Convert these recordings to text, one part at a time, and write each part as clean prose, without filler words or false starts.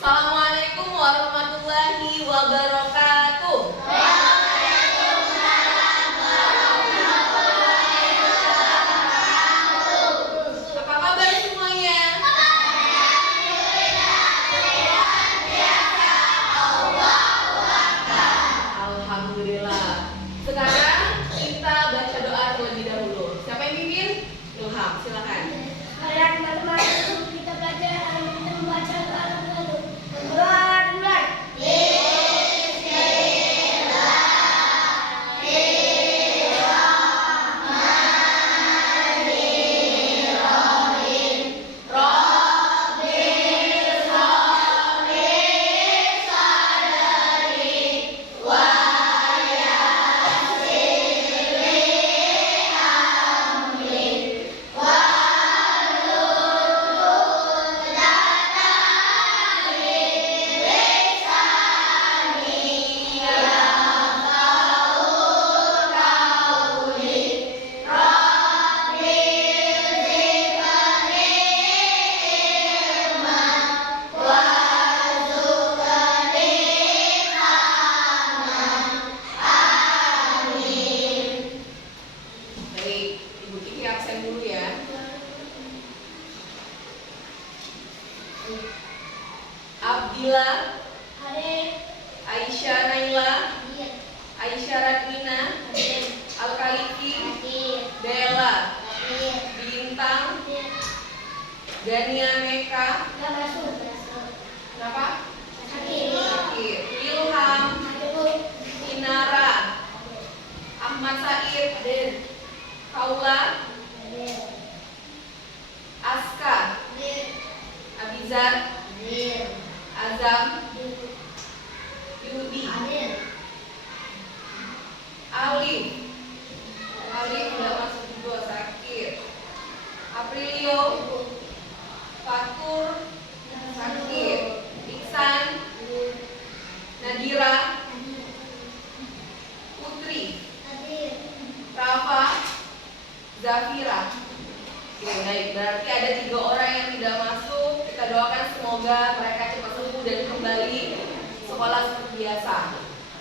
Assalamualaikum warahmatullahi wabarakatuh. Apa kabar semuanya? Alhamdulillah. Sekarang kita baca doa terlebih dahulu. Siapa yang pimpin? Ilham, silakan. Mari teman-teman, sebelum kita belajar, kita membaca doa terlebih dahulu. Berdoa dimulai. Abdillah, Hadir. Aisyah Naila, Hadir. Aisyah Radmina, Hadir. Al-Kaliki, Hadir. Bella, Hadir. Bintang, Hadir. Dania Meka. Nggak masuk. Kenapa? Hadir. Sakit. Ilham, Hadir. Inara, Ahmad Said, Hadir. Kaula, Hadir. Aska, Hadir. Abizar, Hadir. Azam, Yudi, Hadir. Alif. Alif udah masuk juga sakit. Aprilio, Fatur, sakit. Iksan, Nadira, Putri, Hadir. Rafa, Zafira. Oke, baik, berarti ada 3 orang yang tidak masuk. Kita doakan semoga mereka cepat sembuh dan kembali sekolah seperti biasa.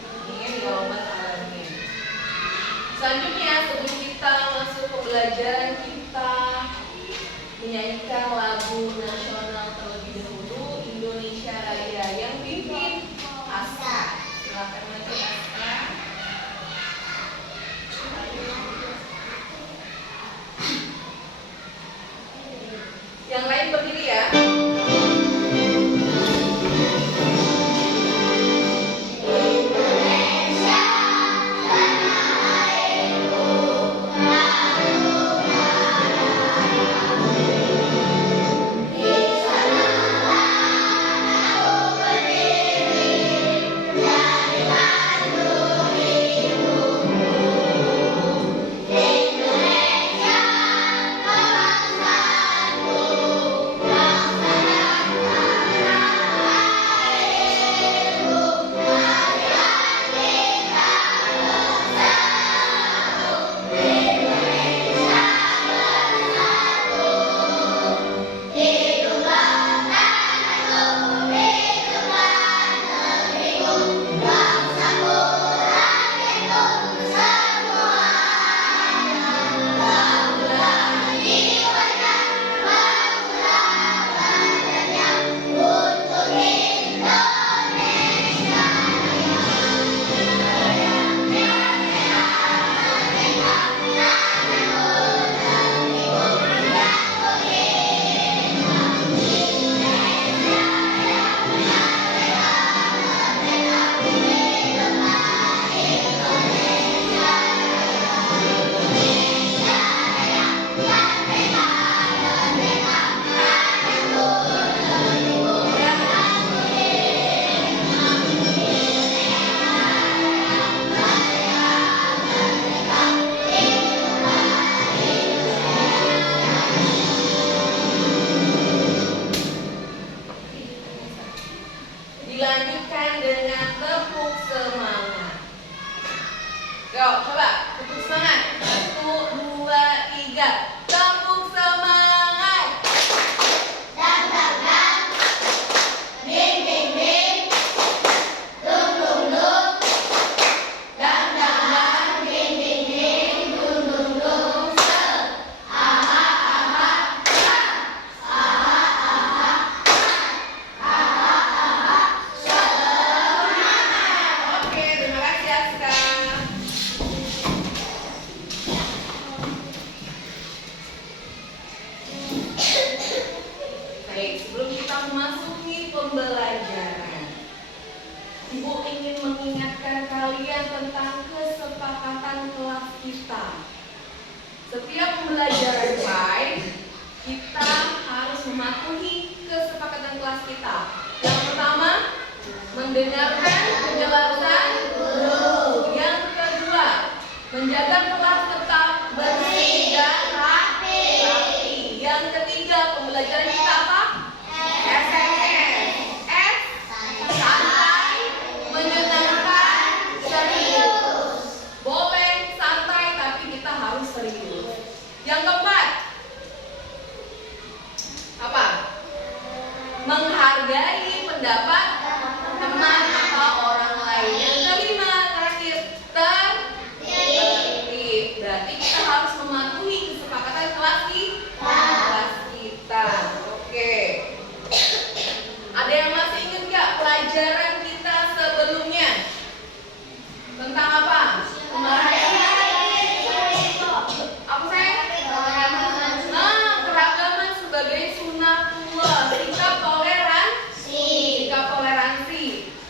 Amin ya rabbal alamin. Selanjutnya, sebelum kita masuk pembelajaran, kita menyanyikan lagu nasional terlebih dahulu, Indonesia Raya, yang pimpin Aska. Silakan maju Aska. Yang lain berdiri ya. Dilanjutkan dengan tepuk semangat. Yo, coba tepuk semangat. 1, 2, 3. Tepuk semangat. Dan bimbing pembelajaran. Ibu ingin mengingatkan kalian tentang kesepakatan kelas kita. Setiap pembelajaran baik, kita harus mematuhi kesepakatan kelas kita. Yang pertama, mendengarkan penjelasan guru. Yang kedua, menjaga kelas tetap bersih dan rapi. Yang ketiga, pembelajaran kita apa? SMS. S, santai, menyenangkan, serius. Boleh santai, tapi kita harus serius. Yang keempat, apa? Menghargai pendapat teman atau orang lain. Yang kelima, terakhir, tertib. Berarti kita harus mematuhi kesepakatan kelas kita. Oke. Ada yang masih ingat nggak pelajaran kita sebelumnya? Tentang apa? Apa saya? Keragaman sebagai sunatullah. Sikap toleransi.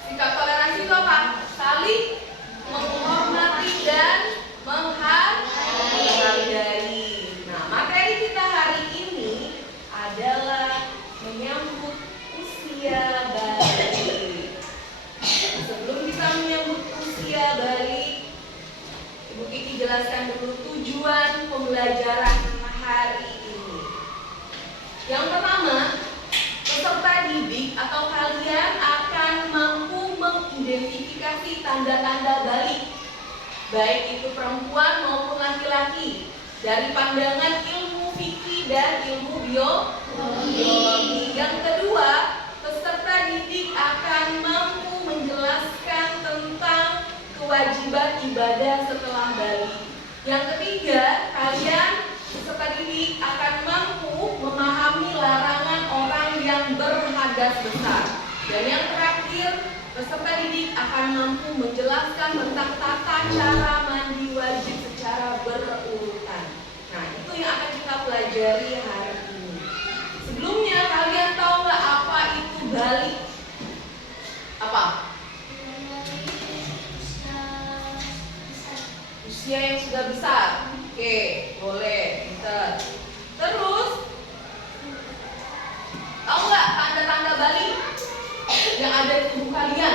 Sikap toleransi itu apa? Saling menghormati dan menghargai. Nah, materi kita hari ini adalah menyambut usia balik. Sebelum kita menyambut usia balik, Ibu Kiki jelaskan dulu tujuan pembelajaran hari ini. Yang pertama, peserta didik atau kalian akan mampu mengidentifikasi tanda-tanda balik, baik itu perempuan maupun laki-laki, dari pandangan ilmu fikih dan ilmu biologi. Yang kedua, peserta didik akan mampu menjelaskan tentang kewajiban ibadah setelah balik. Yang ketiga, kalian peserta didik akan mampu memahami larangan orang yang berhadas besar. Dan yang terakhir, peserta didik akan mampu menjelaskan tentang tata cara mandi wajib secara berurutan. Nah, itu yang akan kita pelajari hari ini. Sebelumnya, kalian tahu nggak apa itu balik? Apa? Usia yang sudah besar. Oke, boleh. Pinter. Terus, tahu nggak tanda-tanda balik yang ada di tubuh kalian?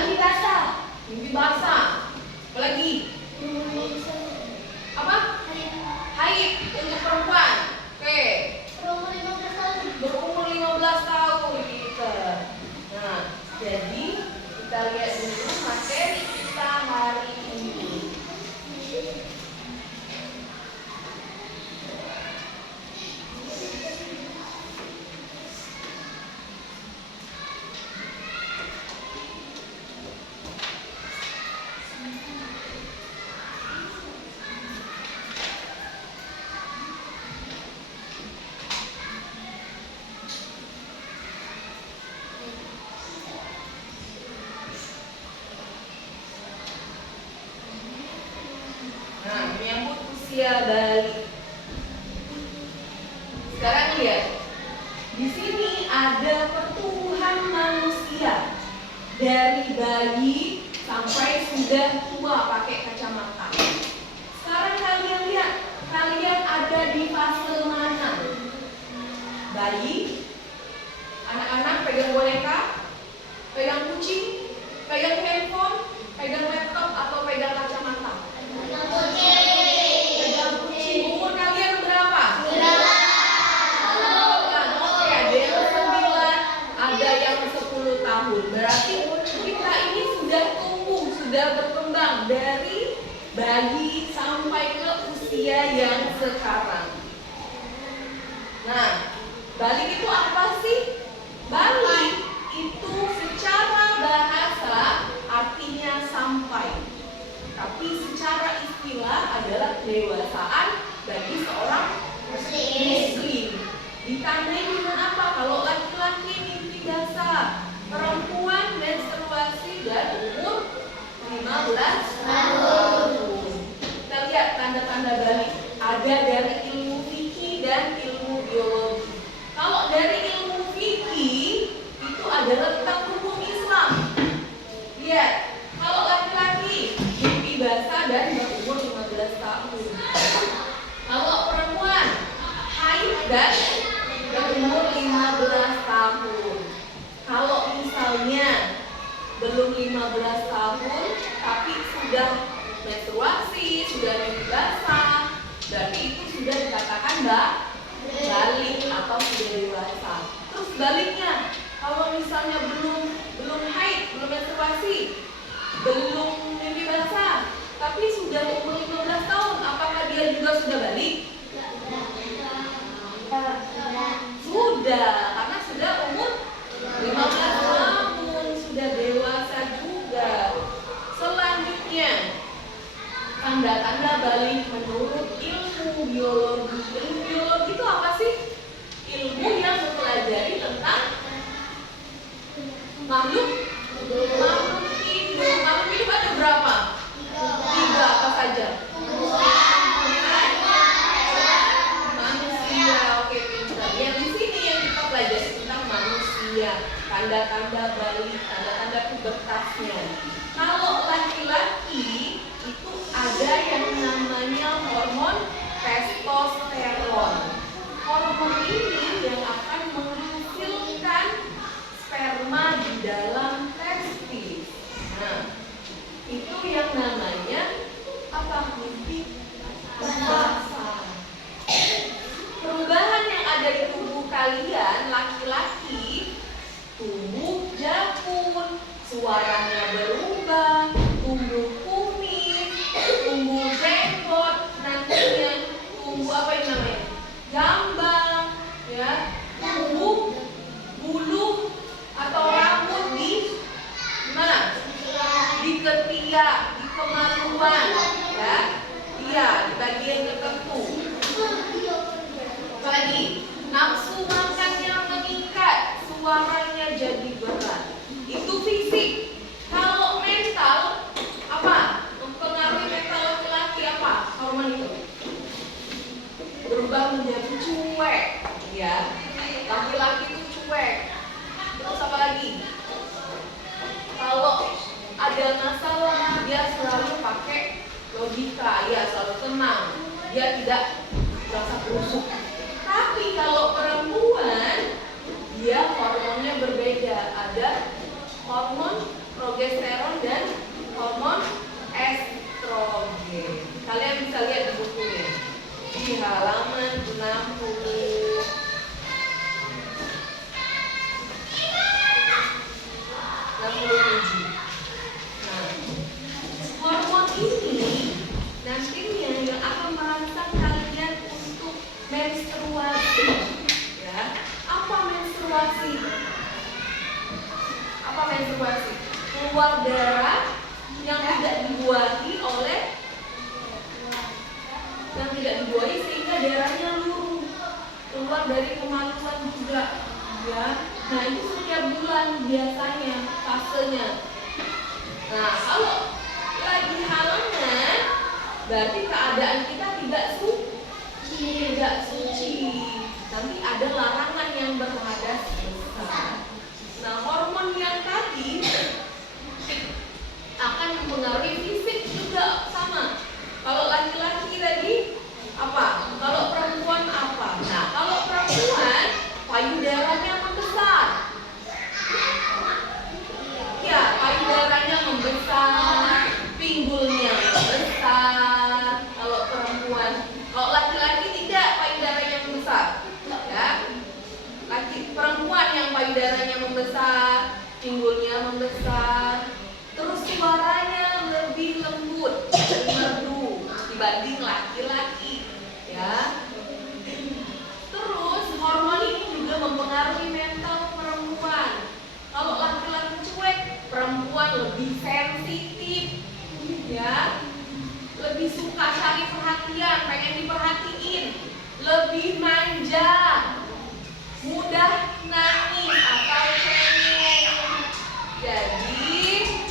Mimpi basah. Apalagi? Apa? Haid untuk perempuan. Oke. Berumur 15 tahun gitu. Nah, jadi kita lihat dulu materi kita hari ini. Nah, menyambut usia balik. Sekarang lihat, di sini ada pertumbuhan manusia dari bayi sampai sudah tua pakai kacamata. Sekarang kalian lihat, kalian ada di fase mana? Bayi, anak-anak pegang boneka, pegang kucing, pegang handphone, pegang laptop atau pegang kacamata? Pegang kucing. Umur kalian berapa? 9. Oke, ada yang 9, ada yang 10 tahun. Berarti kita ini sudah tumbuh, sudah berkembang dari bayi sampai ke usia yang sekarang. Nah, balik itu apa sih? Balik itu secara bahasa artinya sampai, tapi secara istilah adalah kedewasaan bagi seorang muslim. Ditandai dengan apa? Kalau laki-laki mimpi basah, perempuan menstruasi dan umur 15 tahun. Kita lihat tanda-tanda balik. Ada dari ilmu fikih dan ilmu biologi. Kalau dari ilmu fikih itu adalah tentang dan berumur 15 tahun. Kalau misalnya belum 15 tahun tapi sudah menstruasi, sudah mimpi basah, berarti itu sudah dikatakan balik atau sudah dewasa. Terus baliknya, kalau misalnya belum haid, belum menstruasi, belum mimpi basah, tapi sudah umur 15 tahun, apakah dia juga sudah balik? Sudah, karena sudah umur 15 tahun, sudah dewasa juga. Selanjutnya, tanda-tanda balik menurut ilmu biologi. Ilmu biologi itu apa sih? Ilmu yang mempelajari tentang makhluk hidup. Makhluk hidup ada berapa? 3, apa saja? Manusia, oke, pintar. Yang di sini yang kita pelajari tentang manusia, tanda-tanda balik, tanda-tanda pubertasnya. Kalau laki-laki itu ada yang namanya hormon testosteron. Hormon ini yang akan menghasilkan sperma di dalam testis. Nah, itu yang namanya apa? Mimpi basah. Perubahan yang ada di tubuh kalian, laki-laki, tumbuh jakun, suaranya berubah, tumbuh kumis, tumbuh jenggot, nantinya tumbuh apa yang namanya? Jambang, ya, tumbuh bulu atau rambut di mana? Di ketiak, di kemaluan, ya, iya, di bagian tertentu. Apalagi nafsu makannya meningkat, suaranya jadi berat. Itu fisik. Kalau mental, apa? Mempengaruhi mental laki-laki apa? Hormon itu berubah menjadi cuek, ya. Laki-laki itu cuek. Terus apa lagi? Kalau ada masalah, dia selalu pakai logika, ya, selalu tenang. Dia tidak merasa berusuk. Tapi kalau perempuan, dia hormonnya berbeda. Ada hormon progesteron dan hormon estrogen. Kalian bisa lihat di bukunya di halaman 67. Nah, hormon ini nantinya yang akan merangsang kalian untuk menstruasi. Ya, apa menstruasi? Apa menstruasi? Keluar darah yang tidak dibuahi sehingga darahnya luruh, keluar dari kemaluan juga, ya. Nah, itu setiap bulan biasanya fasenya. Nah, kalau lagi halangan, berarti keadaan kita tidak suci. Nanti ada larangan yang berhadas besar. Nah, hormon yang tadi akan mempengaruhi fisik juga sama. Kalau laki-laki tadi apa? Kalau perempuan apa? Nah, kalau perempuan payudaranya membesar. Ya, payudaranya membesar, pinggulnya membesar. Kalau perempuan, kalau laki-laki tidak payudaranya membesar. Ya, perempuan yang payudaranya membesar, pinggulnya membesar, terus suaranya lebih lembut, merdu dibanding laki-laki, ya. Terus hormon ini juga mempengaruhi mental perempuan. Kalau laki-laki cuek, perempuan lebih sensitif, ya, lebih suka cari perhatian, pengen diperhatiin, lebih manja, mudah nangis atau cengeng. Jadi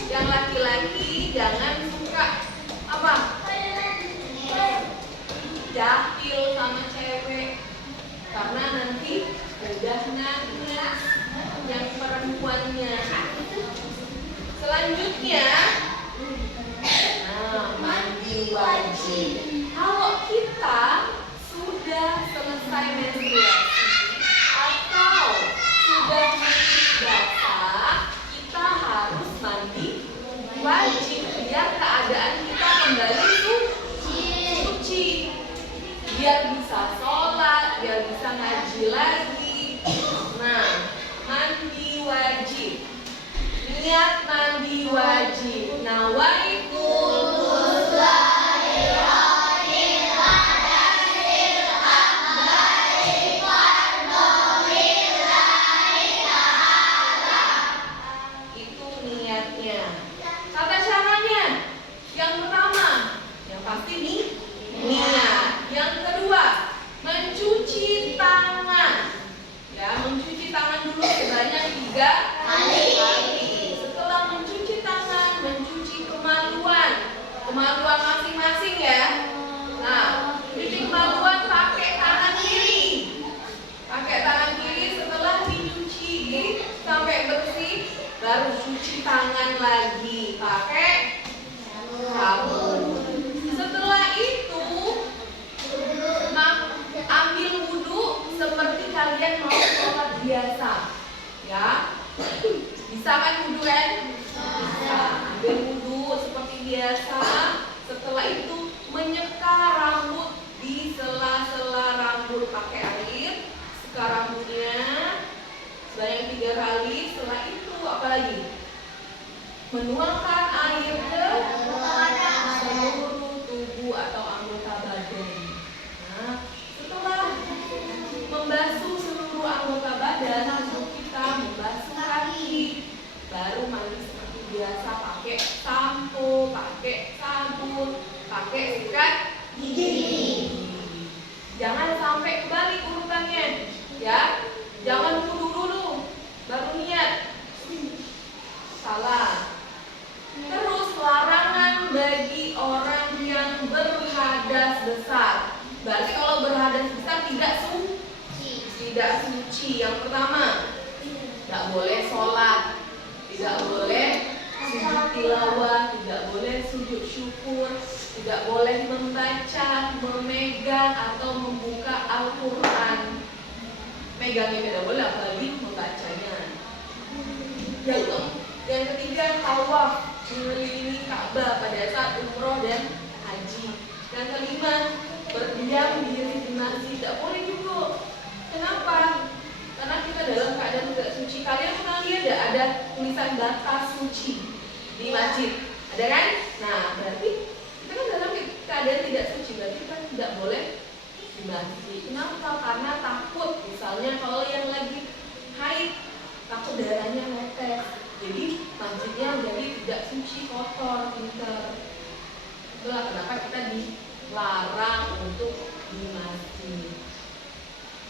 yang laki-laki jangan suka apa? Jahil sama cewek, karena nanti mudah nangis. Yang perempuannya. Selanjutnya, mandi wajib. Kalau kita sudah selesai menstruasi menstruasi atau sudah basah, kita harus mandi wajib biar keadaan kita kembali suci, biar bisa sholat, biar bisa ngaji lagi. Nah, mandi wajib, niat mandi wajib, nawaitul itu niatnya. Tata caranya, yang pertama, yang pasti nih niat. Yang kedua, mencuci tangan. Ya, mencuci tangan dulu sebanyak 3 kali. Setelah mencuci tangan, mencuci kemaluan masing-masing ya. Nah, cuci kemaluan pakai tangan kiri. Pakai tangan kiri, setelah dicuci sampai bersih, baru cuci tangan lagi pakai sabun. Setelah itu, ambil wudhu seperti kalian mau sholat biasa, ya. Bisa kan wudhu kan? Bisa. Ambil wudhu seperti biasa. Setelah itu menyeka rambut di sela-sela rambut pakai air. Seka rambutnya sebanyak 3 kali. Setelah itu apa lagi? Menuangkan air ke seluruh tubuh atau anggota badan. Nah, setelah membasuh seluruh anggota badan, langsung kita membasuh kaki, baru mandi seperti biasa pakai sampo, pakai sabun, pakai sikat gigi. Jangan sampai kebalik urutannya, ya. Jangan wudhu dulu, baru niat. Salah. Terus larangan bagi orang yang berhadas besar. Berarti kalau berhadas besar tidak suci. Yang pertama, tidak boleh sholat, tidak boleh sujud tilawah, tidak boleh sujud syukur, tidak boleh membaca, memegang atau membuka Al-Quran. Megangnya tidak boleh, apalagi membacanya. Yang ketiga, tawaf mengelilingi Ka'bah pada saat umroh dan haji. Yang kelima, berdiam diri di masjid tidak boleh juga. Kenapa? Karena kita dalam keadaan tidak suci. Kalian pernah lihat tidak ada tulisan batas suci di masjid? Ada kan? Nah, berarti kita kan dalam keadaan tidak suci, berarti kita tidak boleh di masjid. Kenapa? Karena takut, misalnya kalau yang lagi haid, takut darahnya netes. Jadi masjidnya jadi tidak suci, kotor, pinter. Itulah kenapa kita dilarang untuk di masjid.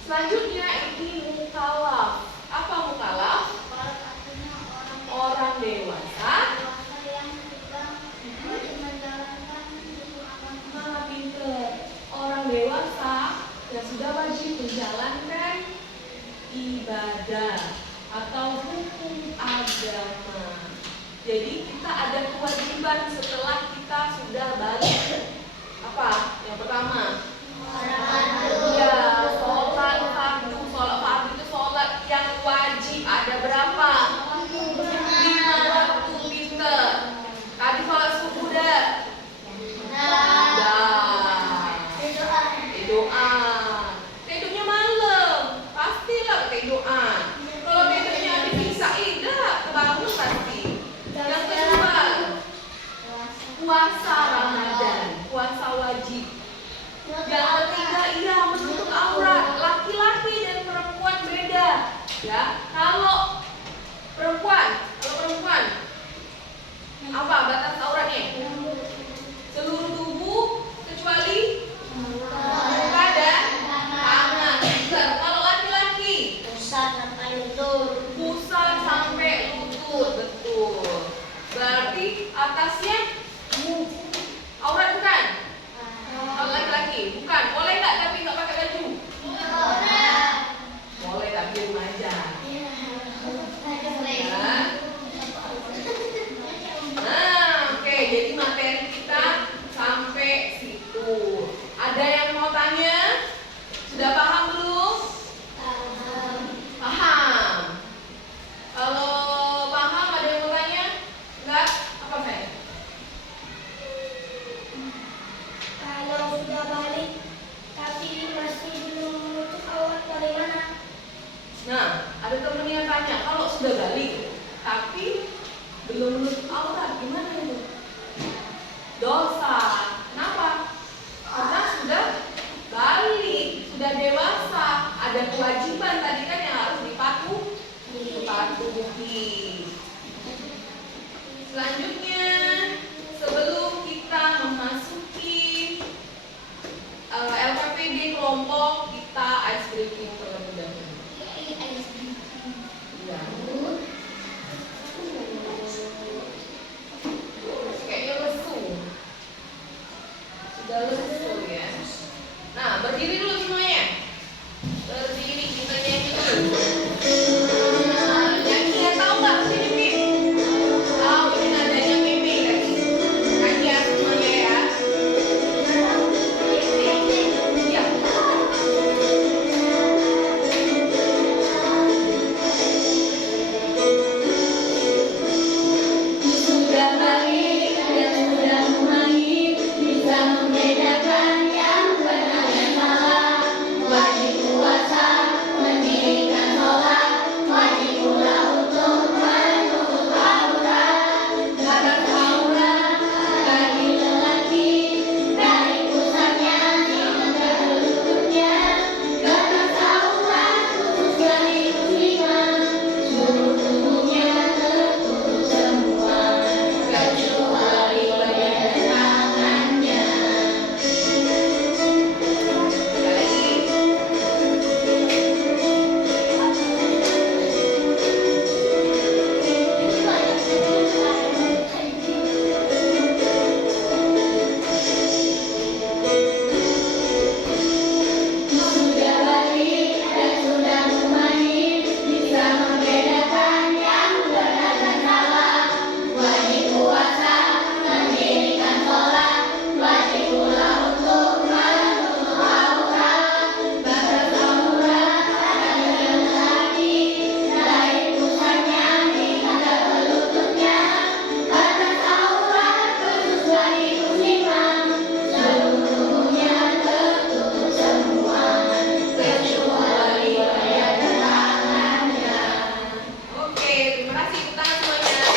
Selanjutnya ini mukalaf. Apa mukalaf? Orang dewasa. Malah pinter. Orang dewasa yang sudah wajib menjalankan ibadah atau hukum agama. Jadi kita ada kewajiban setelah kita sudah balik. Apa? Yang pertama, ya, sholat fardu. Sholat fardu itu sholat yang wajib. Ada berapa? 5 waktu, pinter. Tadi sholat subuh dah. Doa. Tidurnya malam, pastilah doa. Kalau tidurnya habis isya, kebangun pasti. Yang kedua, puasa Ramadan, puasa wajib. Yang ketiga, belum menutup aurat, gimana itu? Dosa. Kenapa? Karena sudah balik, sudah dewasa, ada kewajiban tadi kan yang harus dipatuhi. Selanjutnya, sebelum kita memasuki LPPD kelompok, kita ice breaking terlebih dahulu. Ya. Kayaknya lesu. Sudah lesu ya. Nah, berdiri dulu semuanya. Berdiri, kita nyanyi dulu. Nyanyi tahu nggak sini Pip? Tahu, ini nadanya Mimi tadi. Nyanyi ya semuanya ya. Iya. Sudah balik dan sudah memahit, bisa membedakan yang benar dan salah. Wajib puasa, mendirikan sholat, wajib pula untuk menutup aurat. Batas aurat bagi lelaki dari pusatnya hingga ke lututnya. Batas aurat khusus bagi muslimah, seluruh tubuhnya tertutup semua kecuali bagian tangannya. Sudah balik dan sudah memahit, bisa membedakan yang benar dan salah. Wajib puasa, mendirikan sholat, wajib pula untuk menutup aurat. Batas aurat bagi lelaki dari pusatnya hingga ke lututnya. Batas aurat khusus bagi muslimah, seluruh tubuhnya tertutup semua kecuali bagian tangannya. Oke, terima kasih kita semuanya.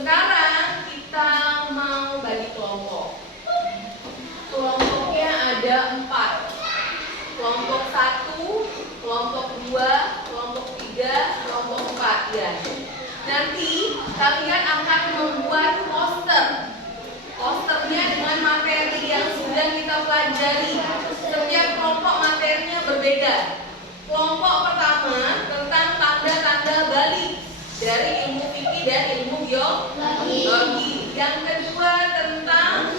Sekarang kita mau bagi kelompok. Kelompoknya ada 4. Kelompok 1, kelompok 2, kelompok 3, kelompok 4 ya. Nanti kalian akan membuat poster. Posternya dengan materi yang sudah kita pelajari. Setiap kelompok materinya berbeda. Kelompok pertama tentang tanda-tanda balik dari ilmu fikih dan ilmu biologi. Yang kedua tentang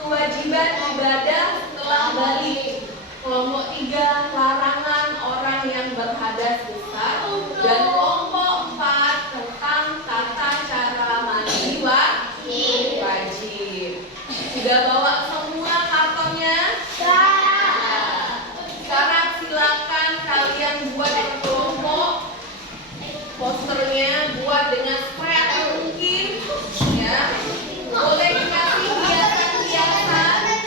kewajiban ibadah setelah balik. Kelompok 3 larangan orang yang berhadas besar. Dan kelompok 4 tentang tata cara mandi wajib. Sudah bawa semua kartonnya? Nah, sekarang silakan kalian buat per kelompok posternya, buat dengan spray atau mungkin ya. Boleh dikasih hiasan-hiasan.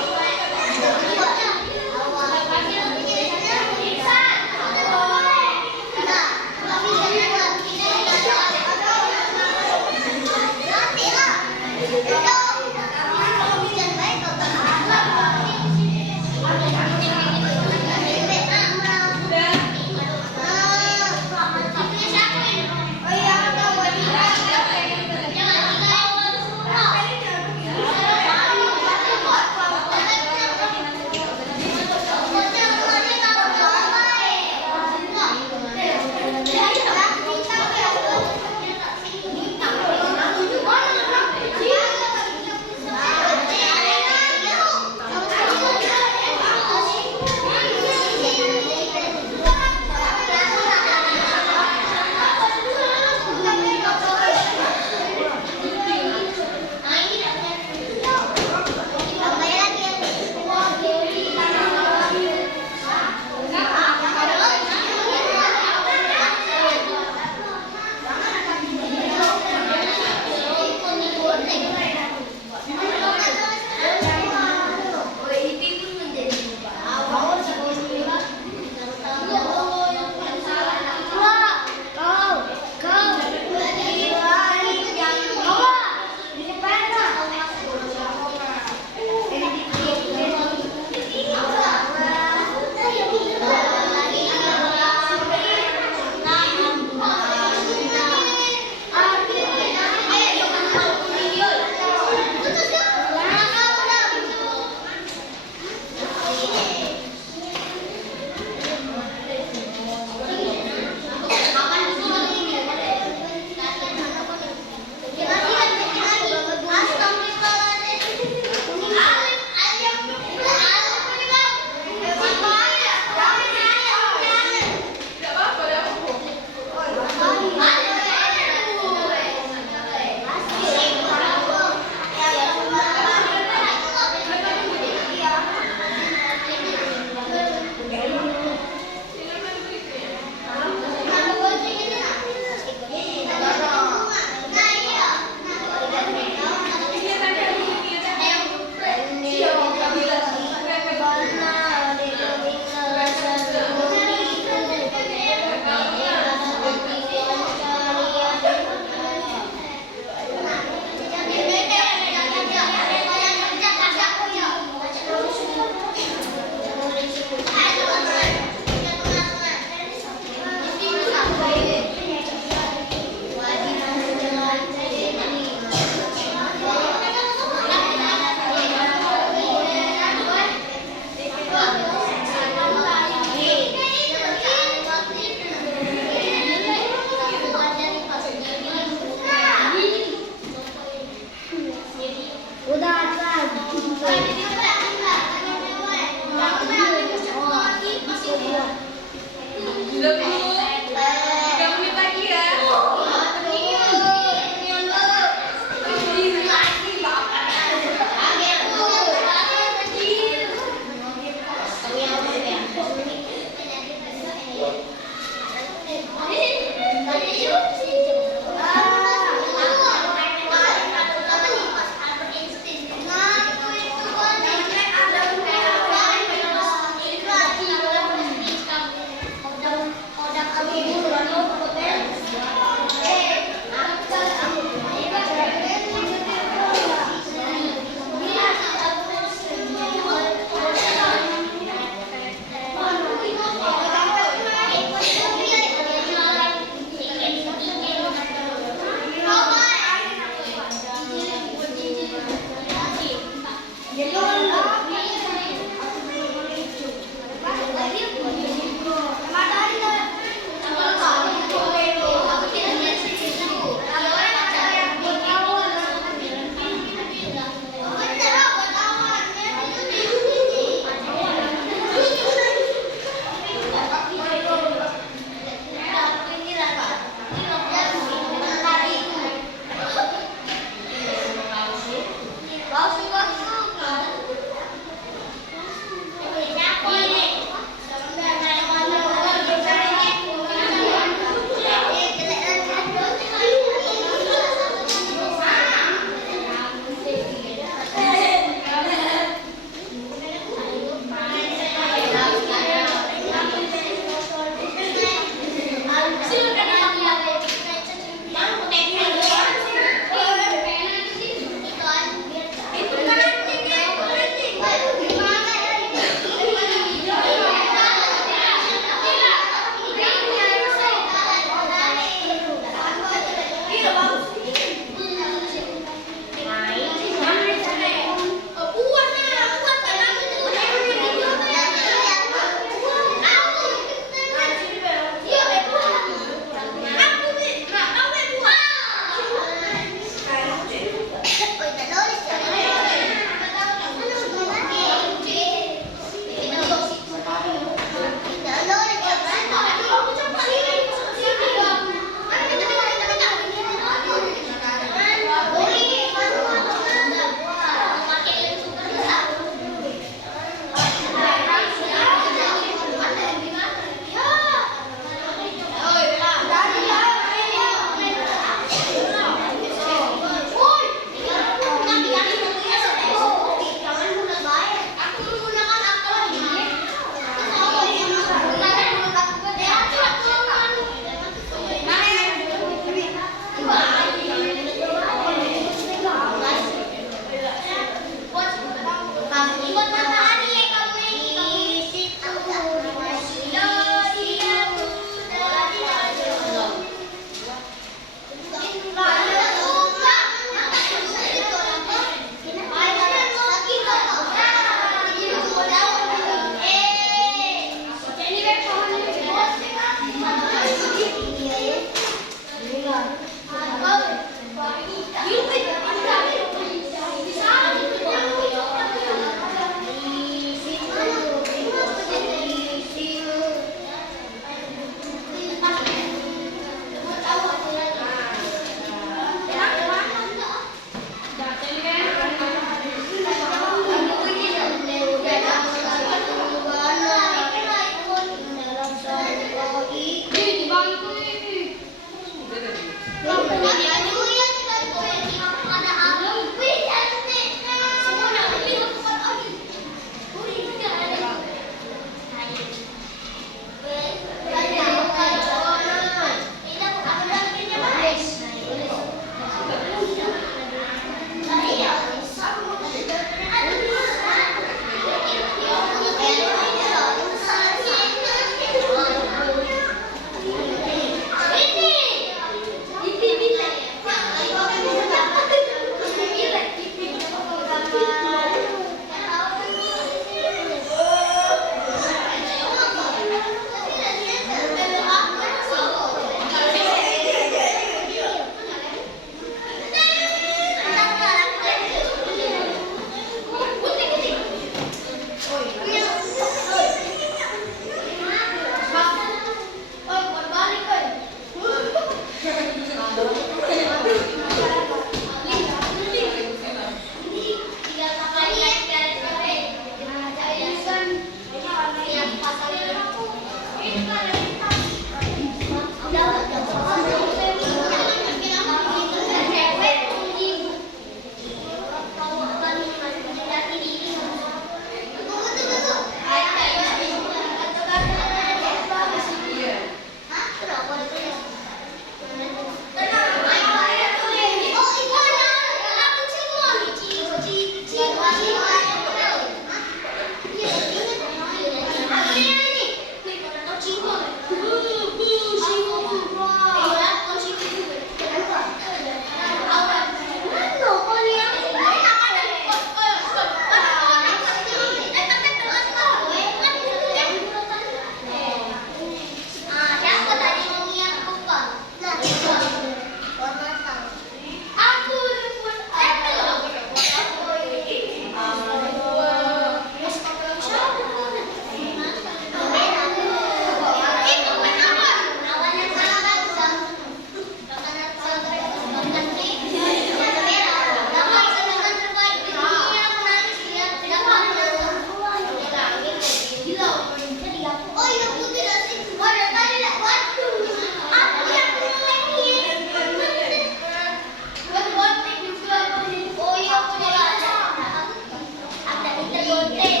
Oke,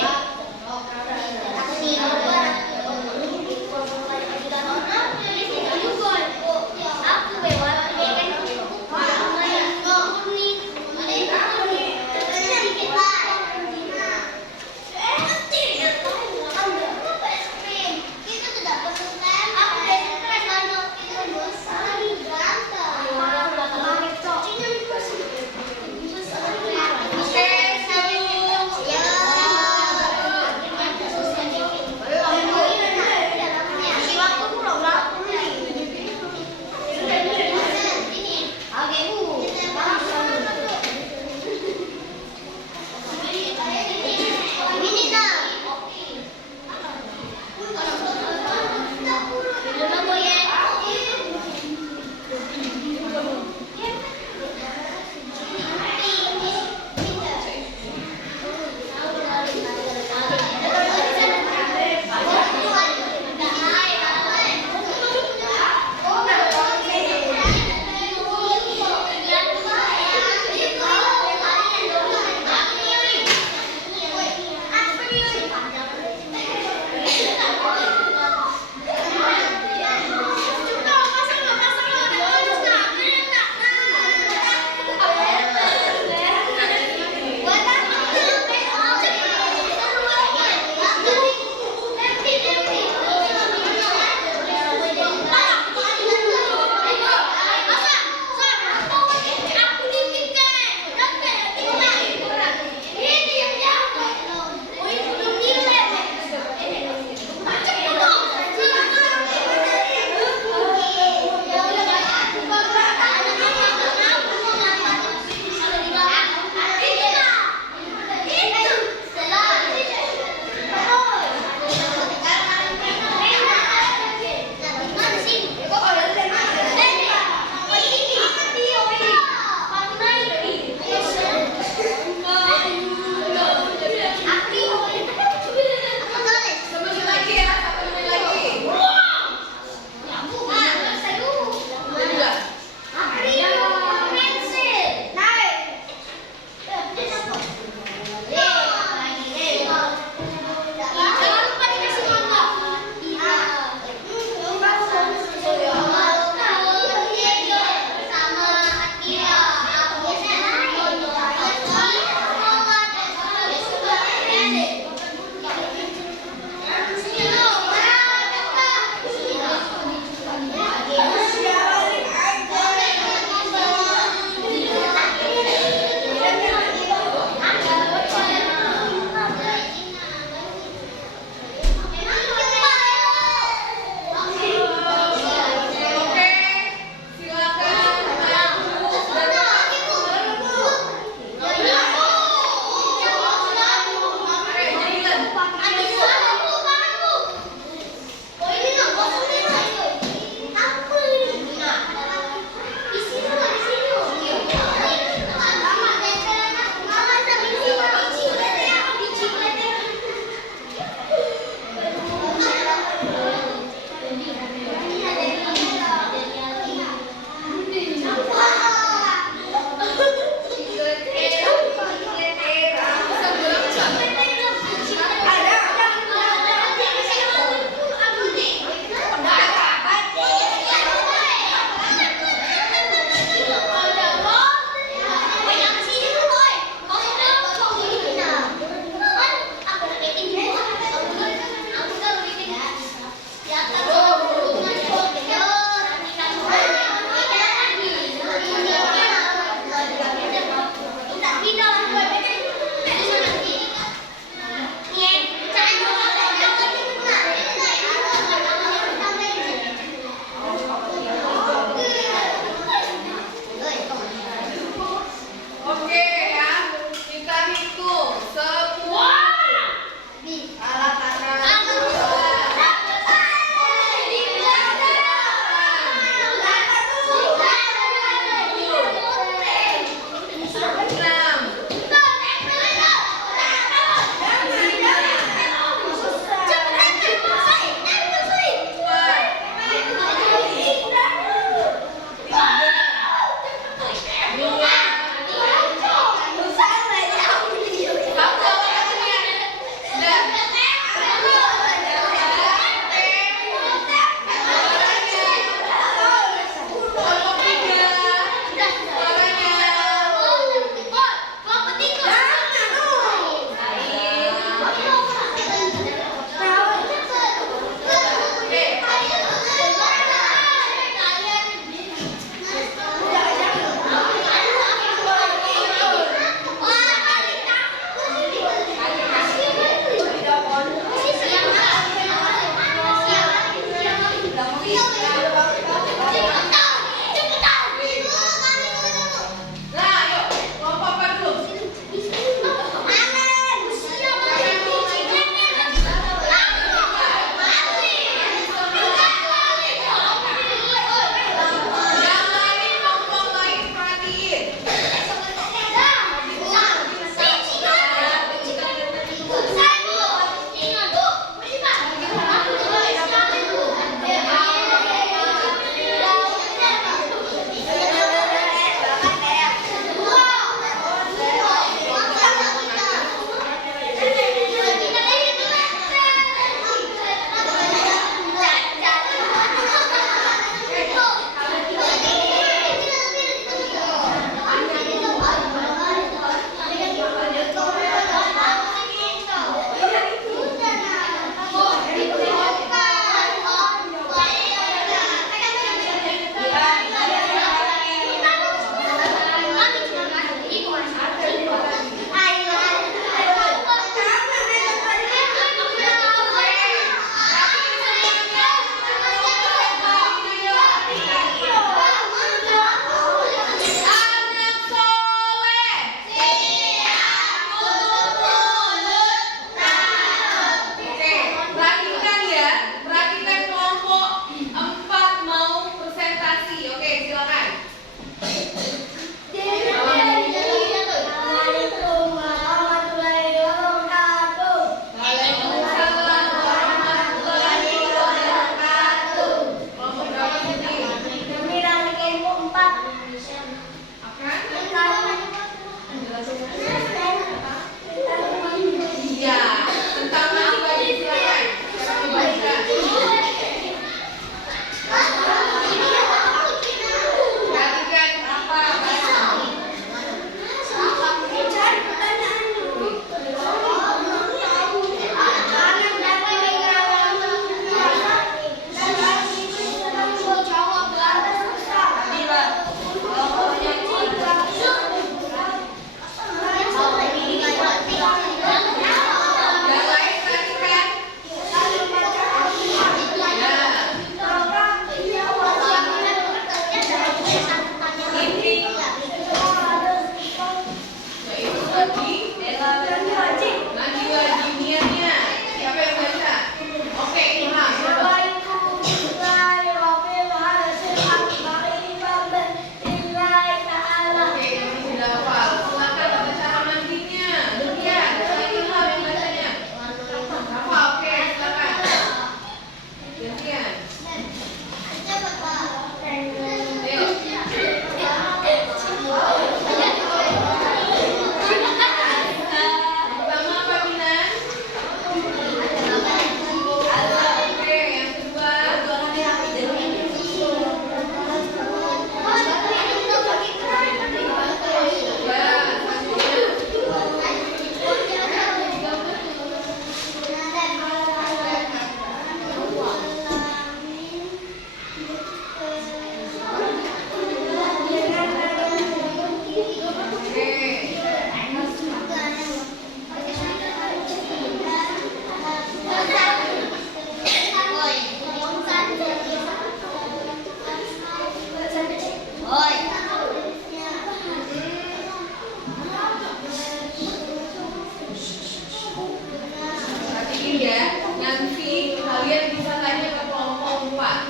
ya. Nanti kalian bisa tanya ke kelompok 4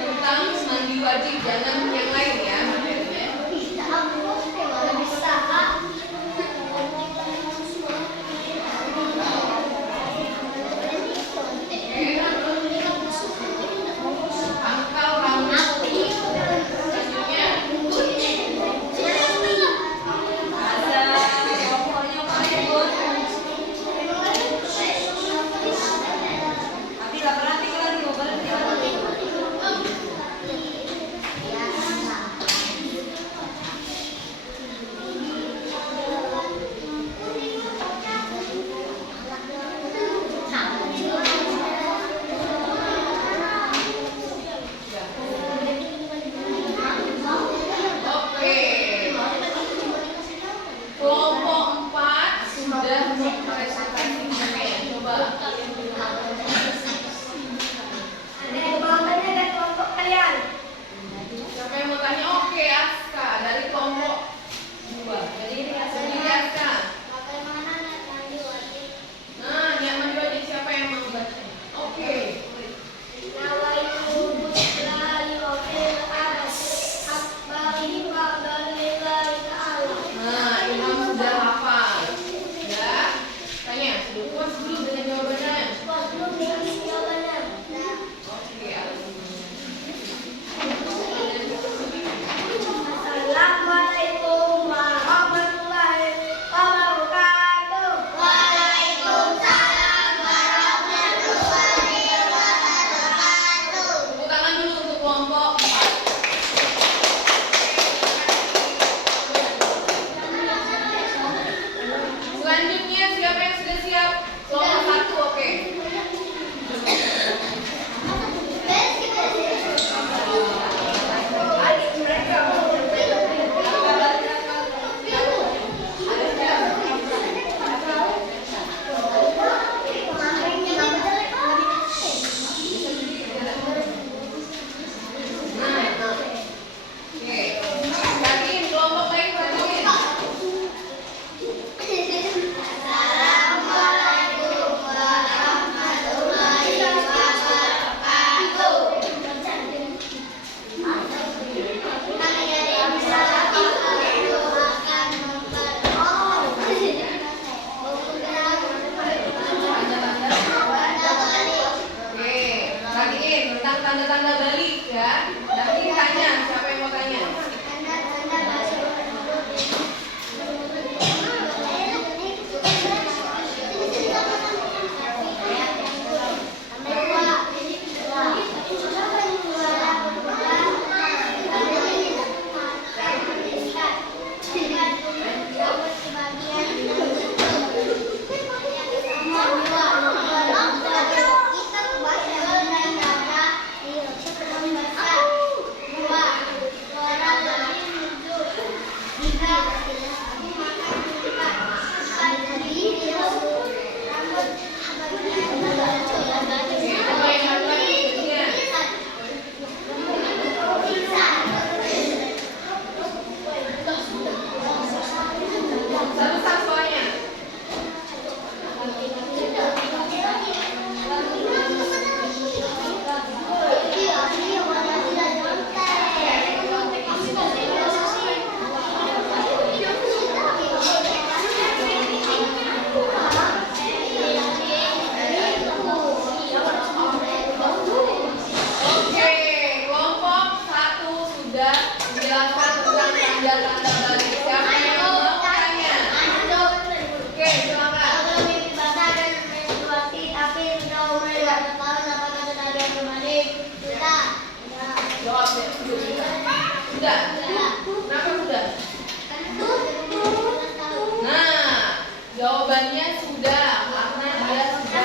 tentang mandi wajib, jangan yang lain ya materinya. Pangkal rambut. Selanjutnya ada pokoknya paling tapi nggak berarti lagi mau berhenti. Oke, kelompok 4 sudah presentasi ya. Coba siapa yang mau tanya? Oke, Aska dari kelompok 2. Jadi Aska. Nah, yang mandi wajib siapa yang mau baca? Oke. Nah, Ilham sudah hafal. Ya. Tanya, sudah puas belum dengan jawabannya? Oke, Assalamualaikum warahmatullahi wabarakatuh. Waalaikumsalam warahmatullahi wabarakatuh. tepuk tangan dulu untuk kelompok 4. Selanjutnya siapa yang sudah siap? Kelompok 1, oke. Oke. Yakin kelompok lain perhatiin. Assalamualaikum warahmatullahi wabarakatuh. Oke, perhatiin tentang tanda-tanda balik ya. Nanti tanya, siapa yang mau tanya? Oke, coba yang satu lagi berikutnya. Satu-satu soalnya. Oke, kelompok 1 sudah menjelaskan tentang tanda-tanda balik. Siapa yang mau tanya? Oke, silakan. Jawab deh. Sudah. Kenapa sudah? Nah, jawabannya sudah karena dia sudah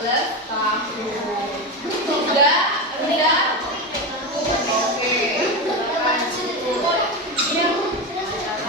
15 tahun. Sudah? Rendah? Oke. Silakan.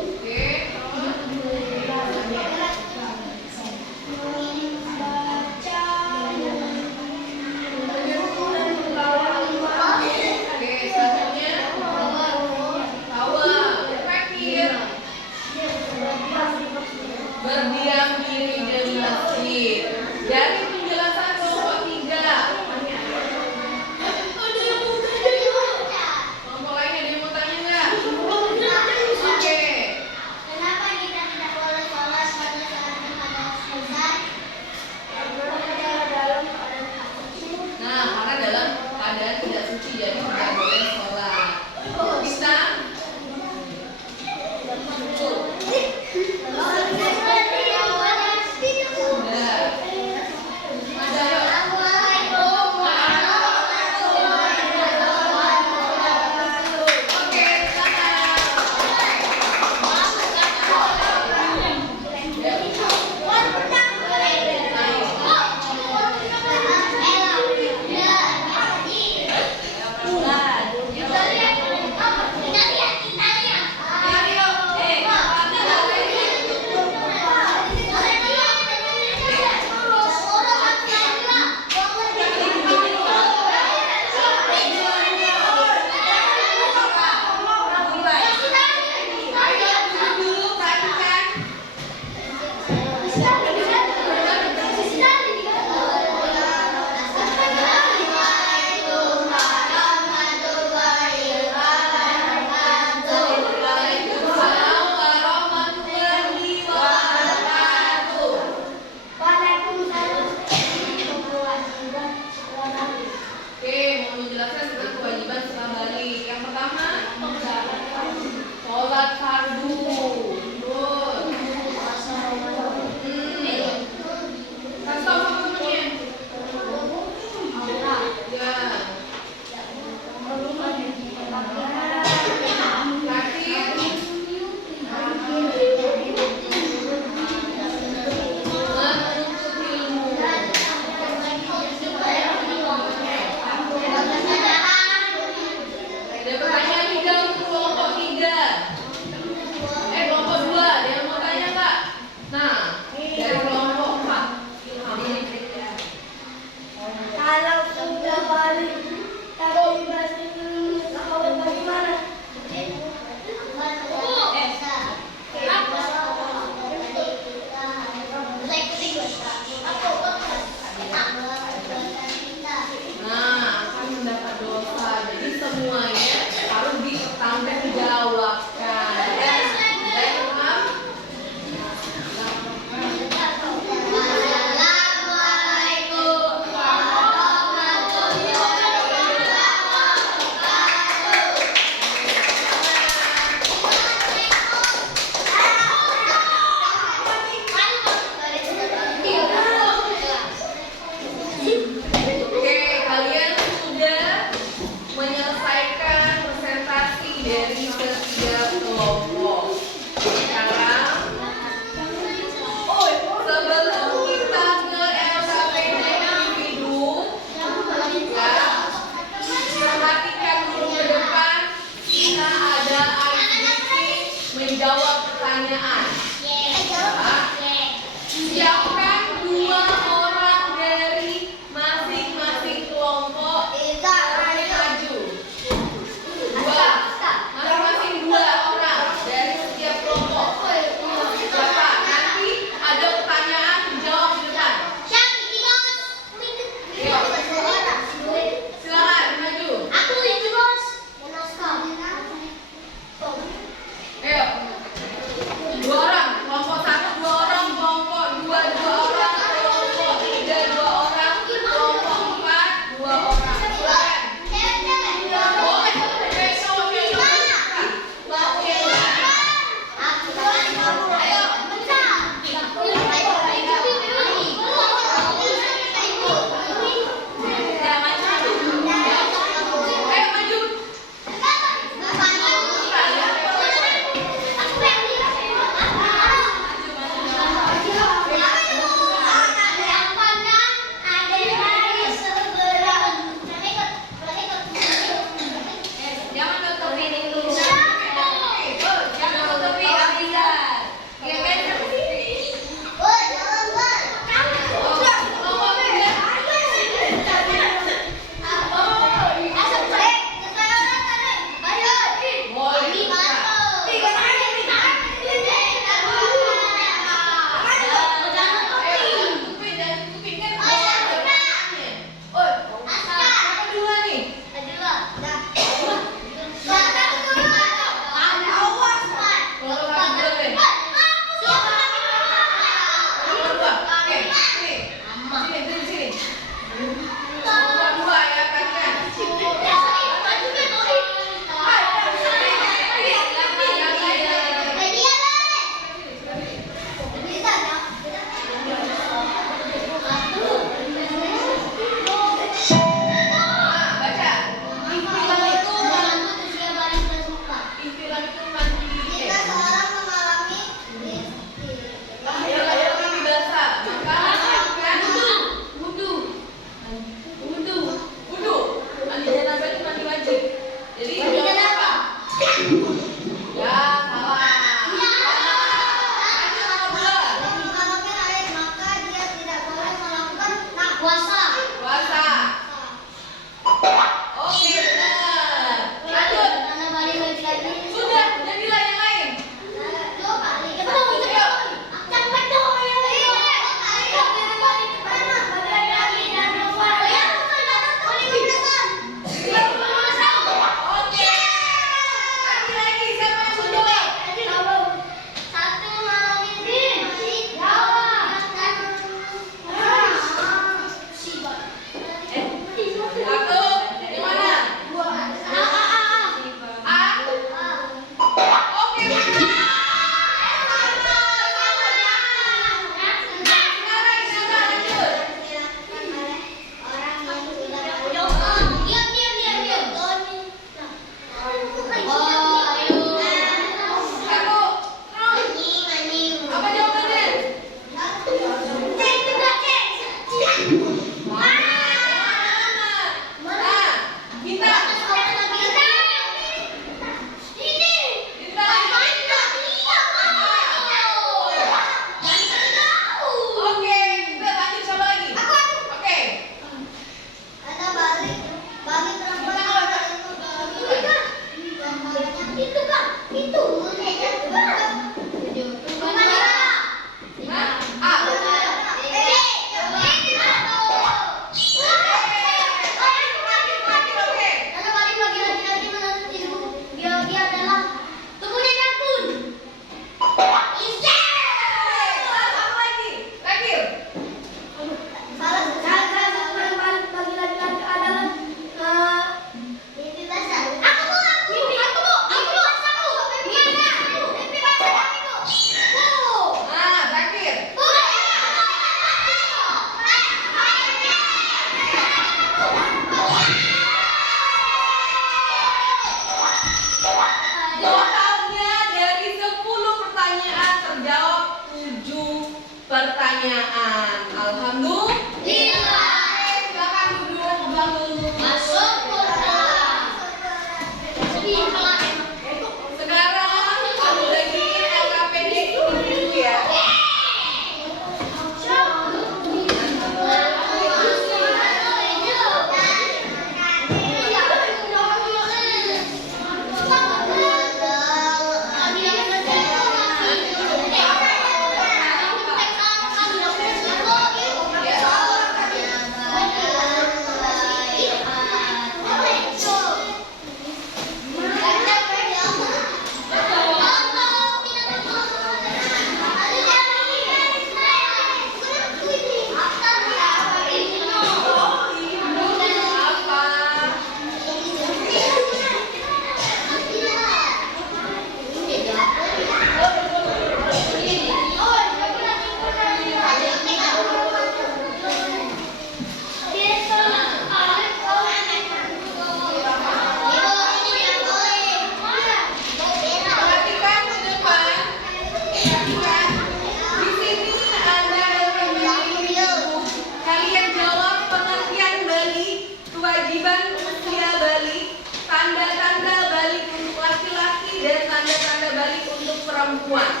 perempuan.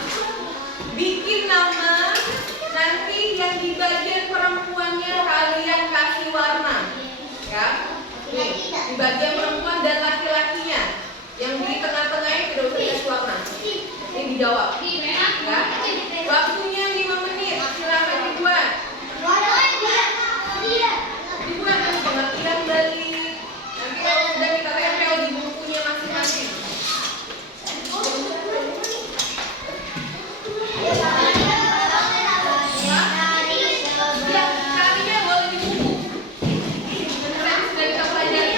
Bikin nama, nanti yang di bagian perempuannya kalian kasih warna, ya. Nih, di bagian perempuan dan laki-lakinya. Yang di tengah-tengahnya tidak usah dikasih warna. Ini dijawab. Ya. Waktunya 5 menit. Silakan dibuat. Dibuat dengan pengertian balik. Nanti kalau sudah kita tempel di bukunya masing-masing. Carinya boleh di buku. Nanti sudah kita pelajari.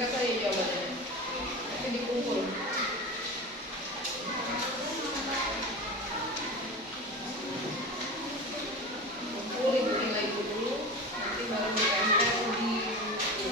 Buka saja jawabannya. Nanti dikumpul. Kumpul ibu nilai dulu. Nanti baru ditempel di buku.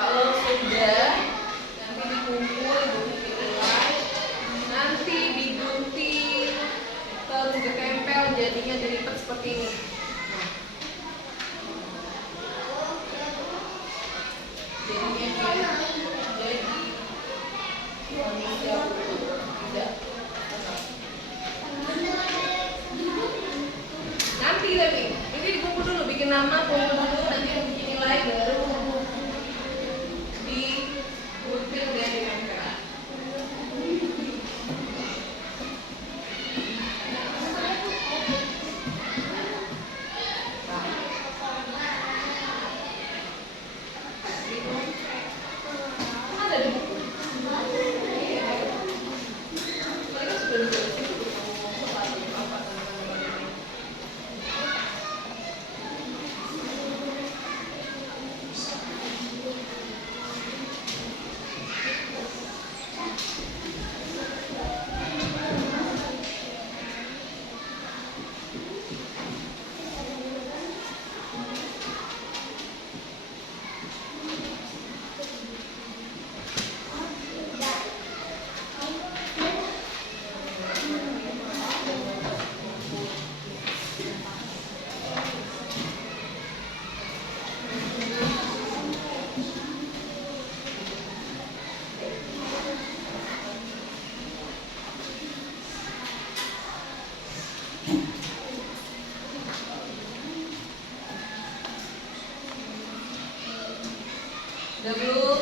Kalau sudah, nanti dikumpul, ibu nilai, nanti digunting, terus ditempel, jadinya dilipat seperti ini. Jadinya jadi manusia utuh. Tidak. Nanti tapi ini dikumpul dulu, bikin nama, kumpul dulu, nanti bikin nilai baru digunting dan ditempel. Ada di buku. Mereka sudah ditulis itu apa teman-teman ini. Udah belum?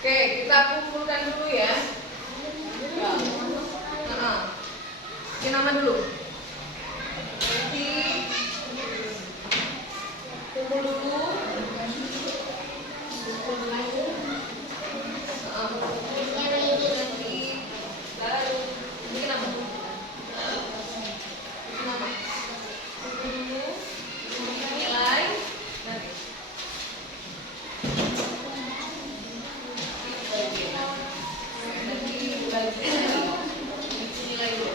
Oke, kita kumpulkan dulu ya. Bikin nama dulu. Nanti kumpul dulu. Nanti baru bikin nama. Nilai nanti nilai dulu.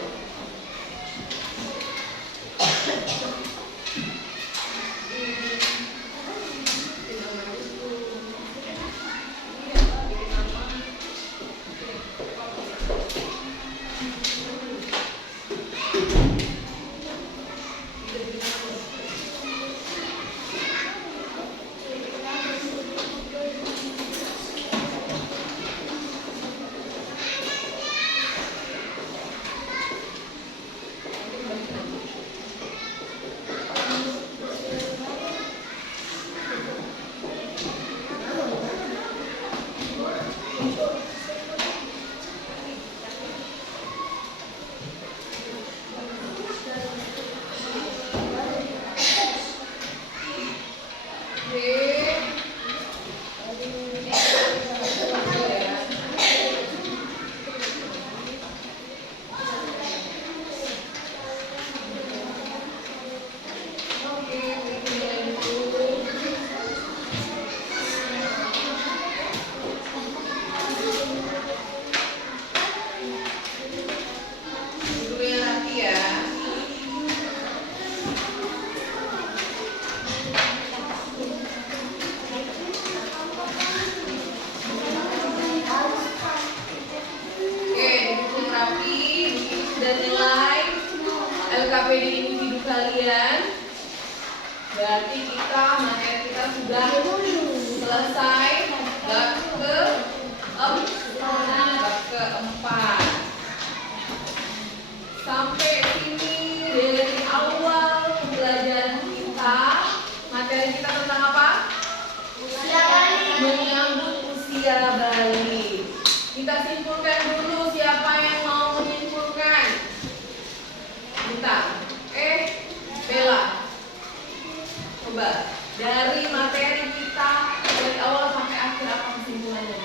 Berarti materi kita sudah selesai bab keempat. Sampai sini dari awal pembelajaran kita, materi kita tentang apa? Menyambut usia balik. Kita simpulkan dulu, siapa yang mau menyimpulkan? Kita, Bella. Coba dari materi kita dari awal sampai akhir apa kesimpulannya?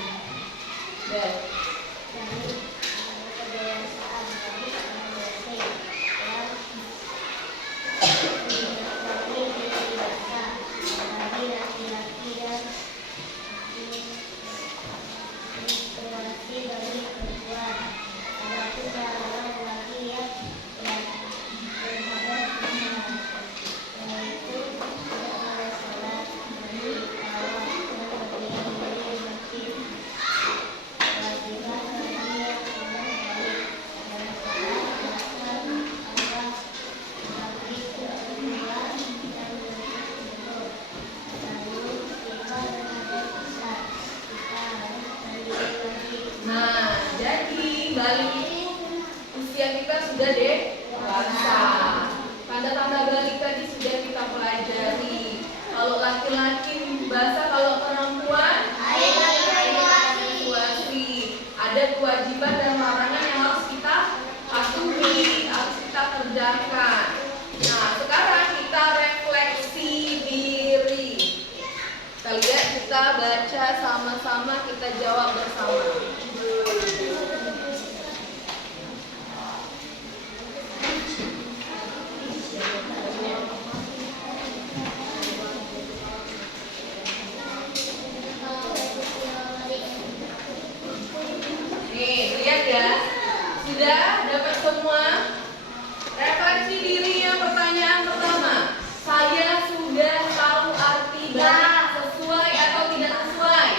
Bel. Sudah dewasa. Tanda-tanda balik tadi sudah kita pelajari. Kalau laki-laki bahasa, kalau perempuan menstruasi. Ada kewajiban dan larangan yang harus kita patuhi, harus kita kerjakan. Nah, sekarang kita refleksi diri. Kita lihat, kita baca sama-sama, kita jawab bersama. Lihat ya, sudah dapat semua? Refleksi diri yang pertanyaan pertama, saya sudah tahu arti balik sesuai atau tidak sesuai?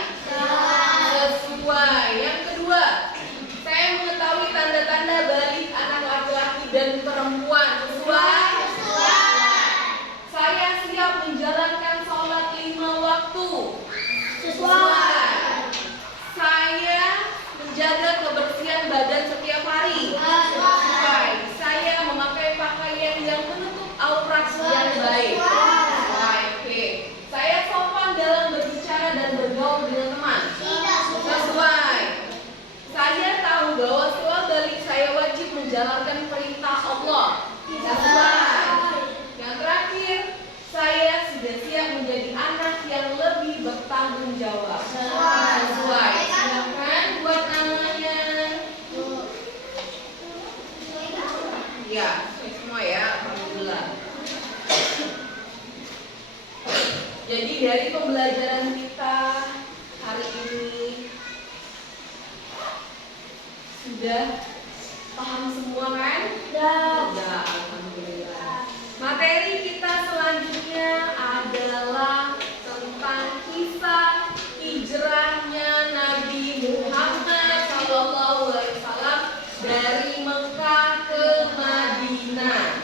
Sesuai. Yang kedua, saya mengetahui tanda-tanda balik anak laki-laki dan perempuan. Sesuai? Saya siap menjalankan sholat 5 waktu. Sesuai. Saya menjaga kebersihan badan setiap hari. Sesuai. Saya memakai pakaian yang menutup aurat yang baik. Sesuai. Oke. Saya sopan dalam berbicara dan bergaul dengan teman. Sesuai. Saya tahu bahwa setelah balik saya wajib menjalankan perintah Allah. Sesuai. Yang terakhir, saya sudah siap menjadi anak yang lebih bertanggung jawab. Sesuai. Silakan buat namanya. Ya, semua ya, alhamdulillah. Jadi dari pembelajaran kita hari ini sudah paham semua kan? Sudah, alhamdulillah. Materi kita selanjutnya adalah tentang kisah hijrahnya Nabi Muhammad SAW dari Mekah ke Madinah.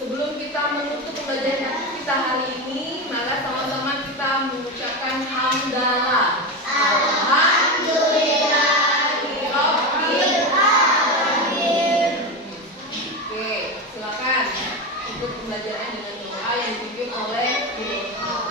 Sebelum kita menutup pembelajaran kita hari ini, maka sama-sama kita mengucapkan hamdalah. Alhamdulillahirabbil alamin. Oke, silakan ikut pembelajaran dengan doa yang dipimpin oleh Ibu.